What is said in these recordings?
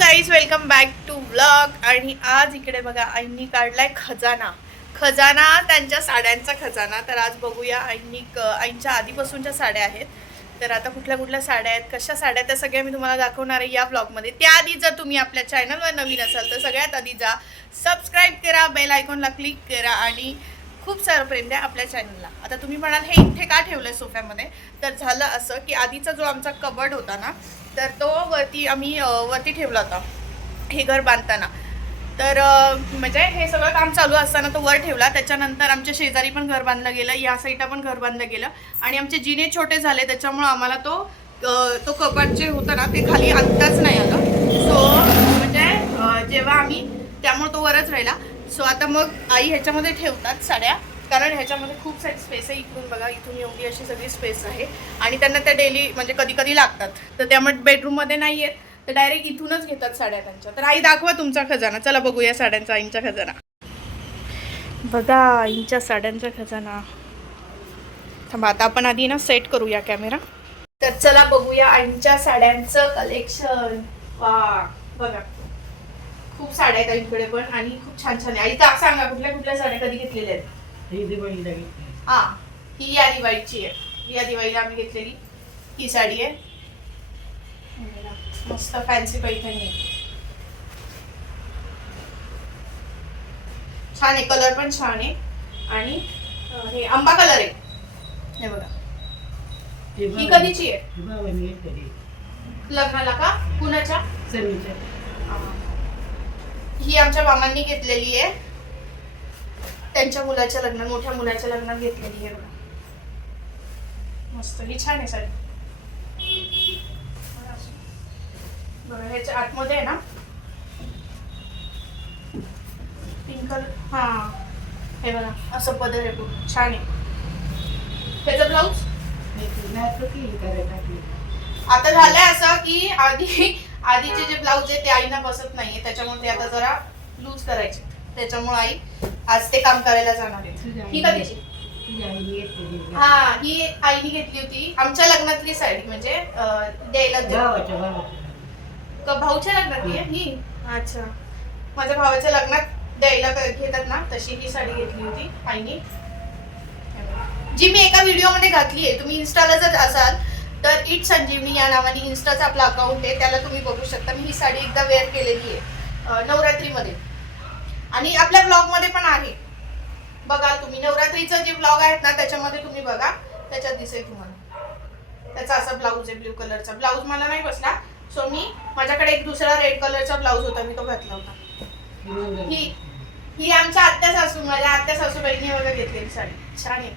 Guys welcome back to vlog आणि आज इकडे बघा आईंनी काढलाय खजाना. खजाना त्यांच्या साड्यांचा खजाना. तर आज बघूया आईंनी क- आईंच्या आधीपासूनच्या साड्या आहेत. तर आता कुठल्या कुठल्या साड्या आहेत कशा साड्या आहेत त्या सगळ्या मी तुम्हाला दाखवणार आहे या ब्लॉगमध्ये त्याआधी जर तुम्ही आपल्या चॅनलवर नवीन असाल तर सगळ्यात आधी जा सबस्क्राईब करा बेल आयकॉनला क्लिक करा आणि खूप सारं प्रेम द्या आपल्या चॅनलला आता तुम्ही म्हणाल हे इथे का ठेवलं आहे सोफ्यामध्ये तर झालं असं की आधीचा जो आमचा कबड होता ना तर तो वरती आम्ही वरती ठेवला होता हे घर बांधताना. तर म्हणजे हे सगळं काम चालू असताना तो वर ठेवला. त्याच्यानंतर आमच्या शेजारी पण घर बांधलं गेलं या साईडला पण घर बांधलं गेलं. आणि आमचे जिने छोटे झाले त्याच्यामुळं आम्हाला तो तो कपाट जे होतं ना ते खाली आणताच नाही आलं. सो म्हणजे जेव्हा आम्ही त्यामुळे तो वरच राहिला. सो आता मग आई ह्याच्यामध्ये ठेवतात साड्या. कारण ह्याच्यामध्ये खूप सारी स्पेस आहे. इथून बघा इथून एवढी अशी सगळी स्पेस आहे. आणि त्यांना त्या डेली म्हणजे कधी कधी लागतात. तर त्यामुळे बेडरूममध्ये नाही आहेत तर डायरेक्ट इथूनच घेतात साड्या त्यांच्या. तर आई दाखवा तुमचा खजाना. चला बघूया साड्यांचा आईंचा खजाना. बघा आईंच्या साड्यांचा खजाना. थांबा आता आपण आधी ना सेट करूया कॅमेरा तर चला बघूया आईंच्या साड्यांचं कलेक्शन वा बघा. खूप साड्या आहेत आईकडे पण आणि खूप छान छान आहे. आई का सांगा कुठल्या कुठल्या साड्या कधी घेतलेल्या आहेत? हा ही या दिवाळीची आहे. या दिवाळीला आम्ही घेतलेली ही साडी आहे. मस्त फॅन्सी पैठणी आहे. छान आहे कलर पण छान आहे. आणि अं, हे आंबा कलर आहे. हे बघा. ही कधीची आहे? लग्नाला का? कुणाच्या? ही आमच्या मामांनी घेतलेली आहे. त्यांच्या मुलाच्या लग्नात मोठ्या मुलाच्या लग्नात घेतलेली आहे बघा. मस्त ही छान आहे साडी. बघा ह्याच्या आतमध्ये आहे ना? पिंक कलर हा. हे बघा असं पदर आहे खूप छान आहे. त्याचा ब्लाऊज आता झालंय असं की आधी आधीचे जे ब्लाऊज आहे ते आईना बसत नाहीये. त्याच्यामुळे ते आता जरा लूज करायचे त्याच्यामुळे आई आज ते काम करायला जाणार आहेत. ही कधीची हा ही आईने घेतली होती. आमच्या लग्नातली साडी म्हणजे अं, द्यायला. का भाऊच्या लग्नातली आहे ही. अच्छा. माझ्या भावाच्या लग्नात द्यायला क- घेतात ना तशी ही साडी घेतली होती आईने. जी मी एका व्हिडिओमध्ये घातली आहे तुम्ही इन्स्टाला जर असाल तर इट संजीवनी या नावाने इन्स्टाचं आपलं अकाउंट आहे त्याला तुम्ही बघू शकता. मी ही साडी एकदा वेअर केलेली आहे अं, नवरात्रीमध्ये. आणि आपल्या ब्लॉगमध्ये पण आहे. बघा तुम्ही नवरात्रीचं जे ब्लॉग आहेत ना त्याच्यामध्ये तुम्ही बघा त्याच्यात दिसेल तुम्हाला. त्याचा असा ब्लाऊज आहे ब्ल्यू कलरचा ब्लाऊज मला नाही बसला. सो मी माझ्याकडे एक दुसरा रेड कलरचा ब्लाऊज होता मी तो घातला होता. ही ही आमच्या आत्या सासू माझ्या आत्या सासू बहिणी वगैरे घेतलेली साडी. छान आहे.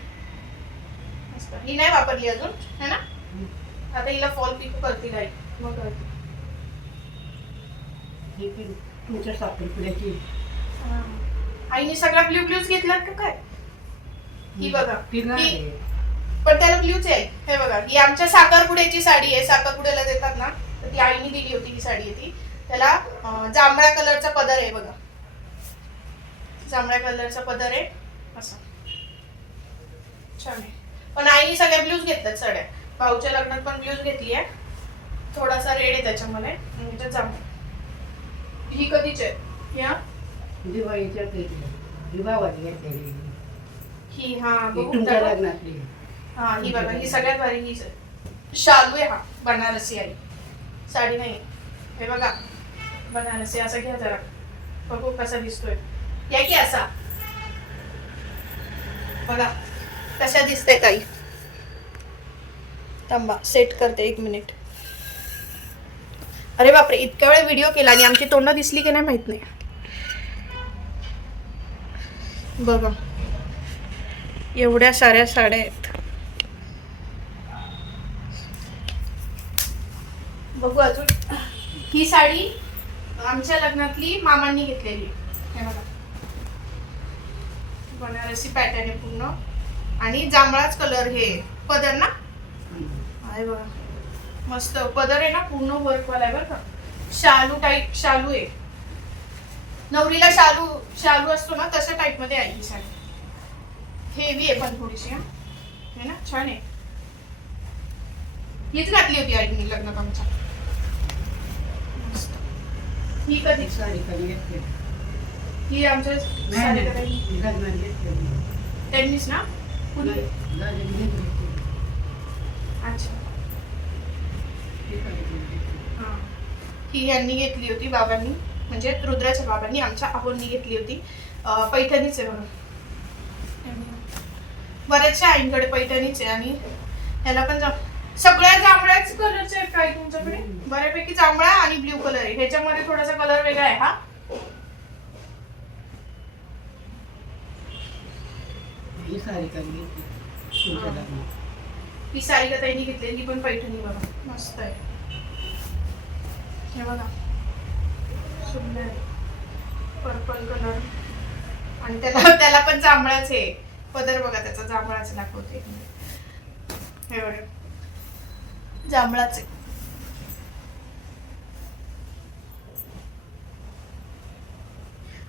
मस्त. ही नाही वापरली अजून है ना? आता हिला फॉल पिक करतील आई. मग तुमच्या साखरपुड्याची. आईने सगळ्या ब्ल्यू ब्ल्यूज घेतलात का काय? ही बघा. ही. पण त्याला ब्ल्यूच आहे. हे बघा ही आमच्या साखरपुड्याची साडी आहे. साखरपुड्याला देतात ना तर ती आईने दिली होती ही साडी आहे ती. त्याला अं, जांभळ्या कलरचा पदर आहे बघा. जांभळ्या कलरचा पदर आहे. असं. छान आहे. पण आईने सगळ्या ब्ल्यूज घेतल्यात साड्या. भाऊच्या लग्नात पण ब्ल्यूज घेतली आहे. थोडासा रेड आहे त्याच्यामध्ये. त्याच्यात जांभळा. ही कधीची आहे? या दिवाळीच्या केली दिवाळी घेतलेली ही हा ही बघू तुमच्या. लग्नातली. हा ही बघा ही सगळ्यात भारी आहे शालू आहे हा बनारसी आहे साडी नाही हे बघा बनारसी असा घ्या जरा. बघू कसा दिसतोय. या की असा. बघा कशा दिसते ताई. थांबा सेट करते एक मिनिट अरे बापरे इतक्या वेळ व्हिडिओ केला आणि आमची तोंड दिसली की नाही माहीत नाही. बघा. एवढ्या साऱ्या साड्या आहेत. बघू अजून. ही साडी आमच्या लग्नातली मामांनी घेतलेली. हे बघा. बनारसी पॅटर्न आहे पूर्ण. आणि जांभळाच कलर हे. पदर ना? आहे बघा. मस्त. पदर आहे ना? पूर्ण वर्कवाला आहे बरं का. शालू टाईप शालू आहे. नवरीला शालू शालू असतो ना तशा टाईपमध्ये आहे ही साडी. हेवी आहे पण थोडीशी हा. है ना छान आहे. हीच घातली होती आईने लग्नात आमच्या मस्त. ही कधी? साडी कधी घेतली? ही आमच्या त्यांनीच ना? अच्छा. ही यांनी घेतली होती बाबांनी. म्हणजे रुद्राच्या बाबांनी आमच्या आहोंनी घेतली होती. पैठणीच बघा बऱ्याचशा आईंकडे पैठणीच आणि ह्याला पण जा- सगळ्या जांभळ्याच कलरचे आहेत काय तुमच्याकडे? बऱ्यापैकी जांभळा आणि ब्ल्यू कलर आहे. ह्याच्यामध्ये थोडासा कलर वेगळा आहे हा. ही सारिका ताईने घेतलेली पण पैठणी बघा. मस्त आहे. हे बघा. सुंदर पर्पल कलर आणि त्याला त्याला पण जांभळाच आहे. पदर बघा त्याचा जांभळाच दाखवते जांभळाच आहे.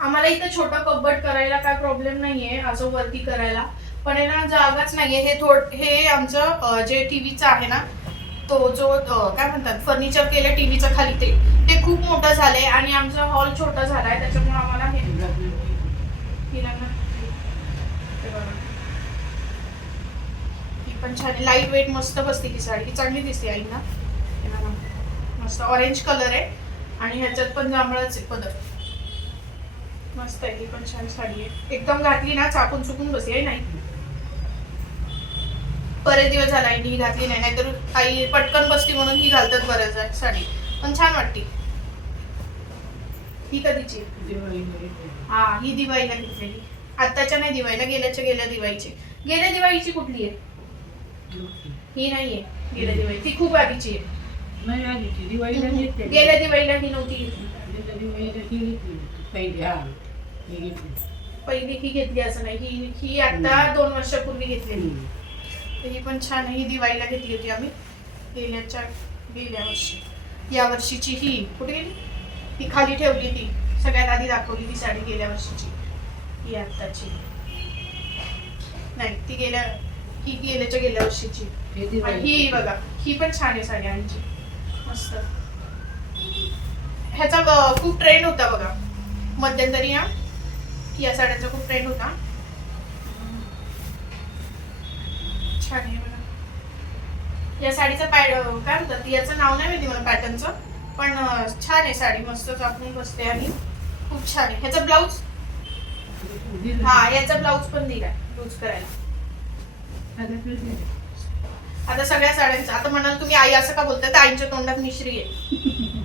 आम्हाला इथं छोटं कब्बट करायला काय प्रॉब्लेम नाहीये असं वरती करायला. पण आहे ना जागाच नाहीये. हे थोड हे आमचं जे टीव्हीचं आहे ना तो जो काय म्हणतात फर्निचर केलं टीव्हीच्या खाली ते ते खूप मोठं झालंय आणि आमचा हॉल छोटा झालाय त्याच्यामुळे आम्हाला हे पण छान आहे. लाइट वेट मस्त बसते ही साडी. ही चांगली दिसते आई ना मस्त ऑरेंज कलर आहे. आणि ह्याच्यात पण जांभळाच आहे पदर. मस्त आहे. ही पण छान साडी आहे. एकदम घातली ना चाकून चुकून बसली आहे नाही बरेच दिवस झाला ही घातली नाही नाहीतर आई पटकन बसली म्हणून ही घालतात बऱ्याच साडी. पण छान वाटते. ही कधीची. हा ही दिवाळीला घेतलेली. आत्ताच्या नाही दिवाळीला गेल्याच्या गेल्या दिवाळीची. गेल्या दिवाळीची कुठली आहे. ही नाहीये. गेल्या दिवाळी. ती खूप आधीची आहे. गेल्या दिवाळीला ही नव्हती पहिली हा. घेतली. असं नाही. ही ही आता दोन वर्षापूर्वी घेतलेली. तर ही पण छान ही दिवाळीला घेतली होती आम्ही. गेल्याच्या गेल्या वर्षी. या वर्षीची ही. कुठे गेली? ही खाली ठेवली ती. सगळ्यात आधी दाखवली ती साडी गेल्या वर्षीची. ही आत्ताची. नाही ती गेल्या ही गेल्याच्या गेल्या वर्षीची. ही आणि ही बघा ही पण छान आहे साडी आमची मस्त. ह्याचा खूप ट्रेंड होता बघा. मध्यंतरी या या साड्यांचा खूप ट्रेंड होता. छान आहे बघा. या साडीचं पॅ काय म्हणतात याचं नाव नाही माहिती मला पॅटर्नचं पण छान आहे साडी मस्त चापून बसते आणि खूप छान आहे. ह्याचा ब्लाऊज? हा याचा ब्लाऊज पण दिलाय यूज करायला. आता सगळ्या साड्यांचं आता म्हणाल तुम्ही आई असं का बोलतात आईच्या तोंडात मिश्री आहे.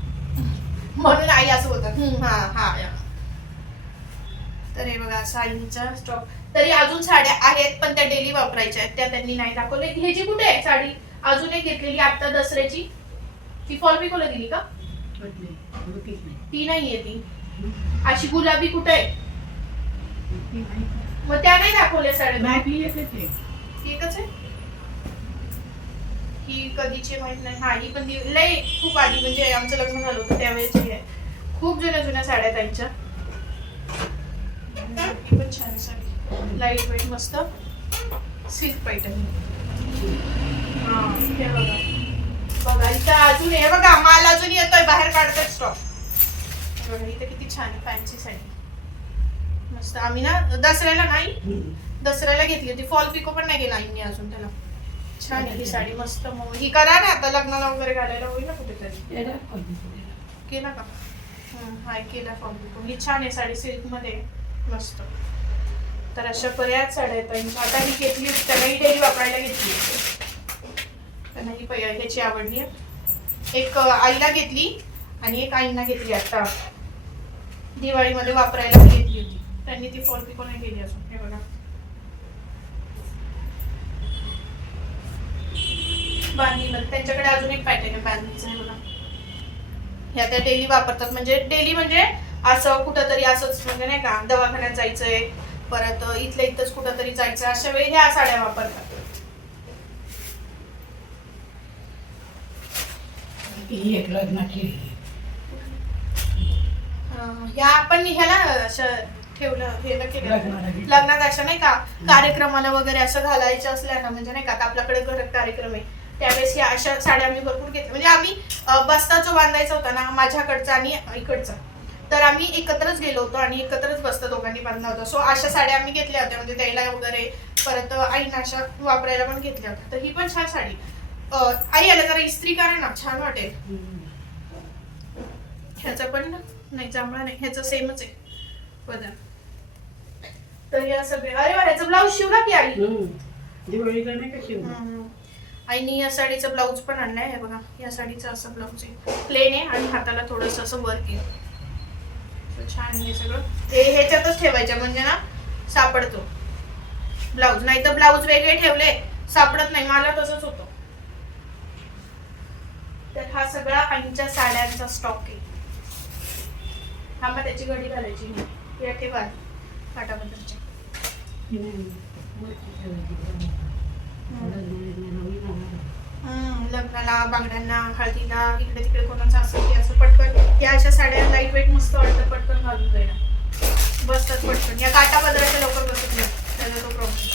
म्हणून आई असं बोलतात. हा हा तर हे बघा असं आईचा स्टॉक तरी अजून साड्या आहेत पण त्या डेली वापरायच्या आहेत. त्या त्यांनी नाही दाखवले ह्याची कुठे आहे साडी? अजून एक घेतलेली आता दसऱ्याची. ती फॉल पिकोला दिली का. ती नाहीये ती. अशी गुलाबी कुठे आहे? मग त्या नाही दाखवल्या साड्या. एकच आहे. ही कधीची माहीत नाही. हा ही पण लय खूप आधी म्हणजे आमचं लग्न झालं होतं त्यावेळेची आहे. खूप जुन्या जुन्या साड्या त्यांच्या ही पण छान साडी. लाइट वेट मस्त. सिल्क पैठणी. हा हे बघा. बघा इथं अजून हे बघा माल अजून येतोय बाहेर काढतात स्टॉक बघा इथं किती छान आहे फॅन्सी साडी. मस्त. आम्ही ना दसऱ्याला नाही. दसऱ्याला घेतली होती. फॉल पिको पण नाही केला आईने अजून त्याला. छान आहे ही साडी मस्त मऊ. ही करा ना आता लग्नाला वगैरे घालायला होईल ना कुठेतरी. केला का? हाय केला फॉल पिको ही छान आहे साडी सिल्कमध्ये मस्त. तर अशा बऱ्याच साड्या आहेत. ताईंच्या. आता ही घेतली त्यांनाही डेली वापरायला घेतली त्यांना ही ह्याची आवडली. एक आईला घेतली आणि एक आईंना घेतली आता. दिवाळीमध्ये वापरायला घेतली होती. त्यांनी ती फॉल पिको नाही केली अजून. हे बघा. बांधणी मध्ये. त्यांच्याकडे अजून एक पॅटर्न आहे बांधणीचं हे बघा. ह्या त्या डेली वापरतात. म्हणजे डेली म्हणजे असं कुठंतरी असंच म्हणजे नाही का दवाखान्यात जायचंय. परत इथल्या इथंच कुठंतरी जायचं. अशा वेळी ह्या साड्या वापरतात. ही एक लग्नाची. अं, ह्या आपण ह्याला अशा ठेवलं हे न केलं. लग्नाला घेतलं. लग्नात अशा नाही का कार्यक्रमाला वगैरे असं घालायचं असल्या ना म्हणजे नाही का आता आपल्याकडे घरात कार्यक्रम आहे. त्यावेळेस ह्या अशा साड्या आम्ही भरपूर घेतल्या. म्हणजे आम्ही अं, बस्ता जो बांधायचा होता ना माझ्याकडचा आणि इकडचा. तर आम्ही एकत्रच गेलो होतो आणि एकत्रच बसतो दोघांनी बांधला होता. सो अशा साड्या आम्ही घेतल्या होत्या. म्हणजे द्यायला वगैरे परत आईनं अशा वापरायला पण घेतल्या होत्या. तर ही पण छान साडी. आई आला जरा इस्त्री करा ना. छान वाटेल. ह्याचं पण नाही जांभळा नाही. ह्याचं सेमच आहे. बदल तर या सगळ्या अरे वा ह्याचं ब्लाऊज शिवला की आई? दिवाळीला नाही का शिवलं हम्म. आईनी या साडीचं ब्लाऊज पण आणलाय. हे बघा या साडीचं असं ब्लाऊज आहे. प्लेन आहे आणि हाताला थोडस असं वर्क आहे. छान हे सगळं. हे ह्याच्यातच ठेवायचं म्हणजे ना सापडतो. ब्लाऊज नाही तर ब्लाऊज वेगळे ठेवले सापडत नाही. मला तसंच होतं. तर हा सगळा आईच्या साड्यांचा स्टॉक आहे. थांबा त्याची घडी घालायची या ठेवा. काटापदरची हम्म, लग्नाला बांगड्यांना हळदीला इकडे तिकडे कोणाचं असं की असं पटकन. या अशा साड्या लाइट वेट मस्त वाटतं पटकन घालून जायला बसतात पटकन. या काटा पदराच्या लवकर बसत नाही. त्याचा तो प्रॉब्लेम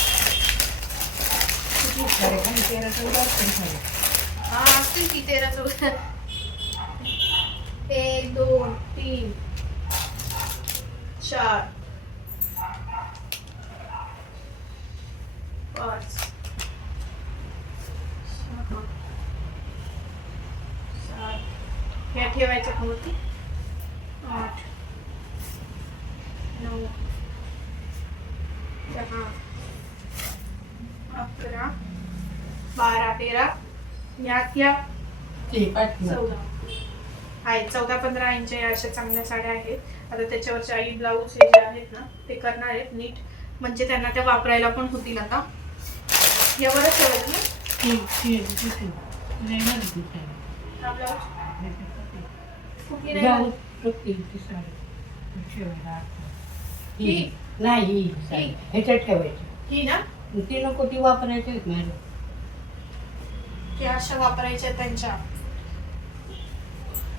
हा असतील की तेरा चौदा एक दोन तीन चार पाच सहा सात. ह्या ठेवायच्या होती नऊ. दहा. अकरा. बारा तेरा. या या चौदा. आहे चौदा पंधरा इंच या अशा चांगल्या साड्या आहेत. आता त्याच्यावरचे आई ब्लाऊज हे जे आहेत ना ते करणार आहेत. नीट. म्हणजे त्यांना त्या वापरायला पण होतील आता. यावरच ठेवायचं ना? ब्लाऊज? कुठली नाही ही? नाही ही साडी. ह्याच्यात ठेवायची. ही ना? ती नको ती वापरायची आहेत माझ्या. अशा वापरायच्या त्यांच्या.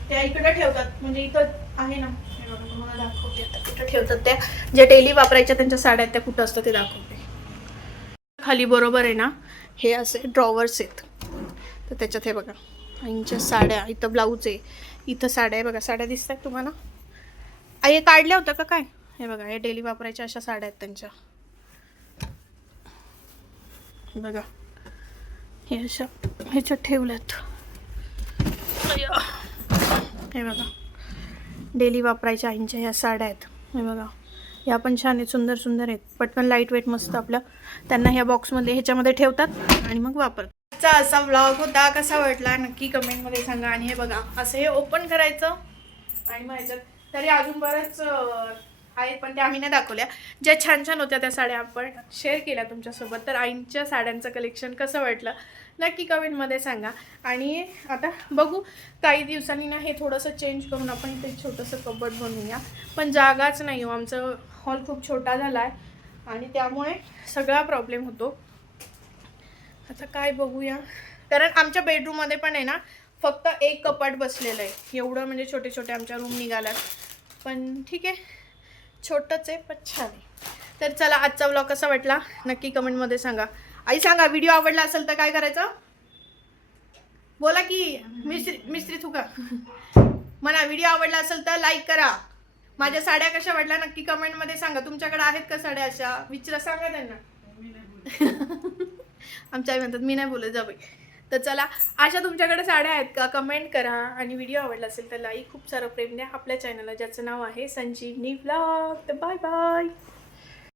त्या इकडे ठेवतात. म्हणजे इथं आहे ना. हे बघा, तुम्हाला दाखवते. आता कुठं ठेवतात त्या. ज्या डेली वापरायच्या त्यांच्या साड्या आहेत त्या कुठं असतं ते दाखवते. खाली बरोबर आहे ना हे असे ड्रॉवर्स आहेत. तर त्याच्यात हे बघा आईंच्या साड्या इथं ब्लाऊज आहे. इथं साड्या आहे बघा. साड्या दिसत आहेत तुम्हाला? आई हे काढल्या होत्या का काय? हे बघा हे डेली वापरायच्या अशा साड्या आहेत त्यांच्या. बघा हे अशा ह्याच्यात ठेवल्यात. हे बघा डेली वापरायच्या आईंच्या ह्या साड्या आहेत. हे बघा ह्या पण छान आहेत सुंदर सुंदर आहेत. पटकन लाइट वेट मस्त आपल्या. त्यांना ह्या बॉक्समध्ये ह्याच्यामध्ये ठेवतात आणि मग वापरतात. आजचा असा व्लॉग होता कसा वाटला नक्की कमेंटमध्ये सांगा. आणि हे बघा असं हे ओपन करायचं. आणि मग ह्याच्यात तरी अजून बरंच आहेत पण त्या आम्ही नाही दाखवल्या. ज्या छान छान होत्या त्या साड्या आपण शेअर केल्या तुमच्यासोबत. तर आईंच्या साड्यांचं कलेक्शन कसं वाटलं? नक्की कमेंटमध्ये सांगा. आणि आता बघू काही दिवसांनी ना हे थोडंसं चेंज करून आपण ते छोटंसं कबड बनवूया. पण जागाच नाही हो आमचं हॉल खूप छोटा झाला आहे आणि त्यामुळे सगळा प्रॉब्लेम होतो. आता काय बघूया. कारण आमच्या बेडरूममध्ये पण आहे ना फक्त एक कपाट बसलेलं आहे. एवढं म्हणजे छोटे छोटे आमच्या रूम निघाल्यात. पण ठीक आहे. छोटंच आहे पण छान आहे. तर चला आजचा व्लॉग कसा वाटला? नक्की कमेंटमध्ये सांगा. आई सांगा व्हिडिओ आवडला असेल तर काय करायचं? बोला की मिस्त्री मिस्त्री थुका. म्हणा व्हिडिओ आवडला असेल तर लाईक करा. माझ्या साड्या कशा वाटल्या नक्की कमेंटमध्ये सांगा. तुमच्याकडे आहेत का साड्या अशा? विचारा सांगा त्यांना. आमच्या आई म्हणतात मी नाही बोलत जा बाई. तर चला अशा तुमच्याकडे साड्या आहेत का? कमेंट करा. आणि व्हिडिओ आवडला असेल तर लाईक खूप सारं प्रेम द्या. आपल्या चॅनलला ज्याचं नाव आहे संजीवनी ब्लॉग तर बाय बाय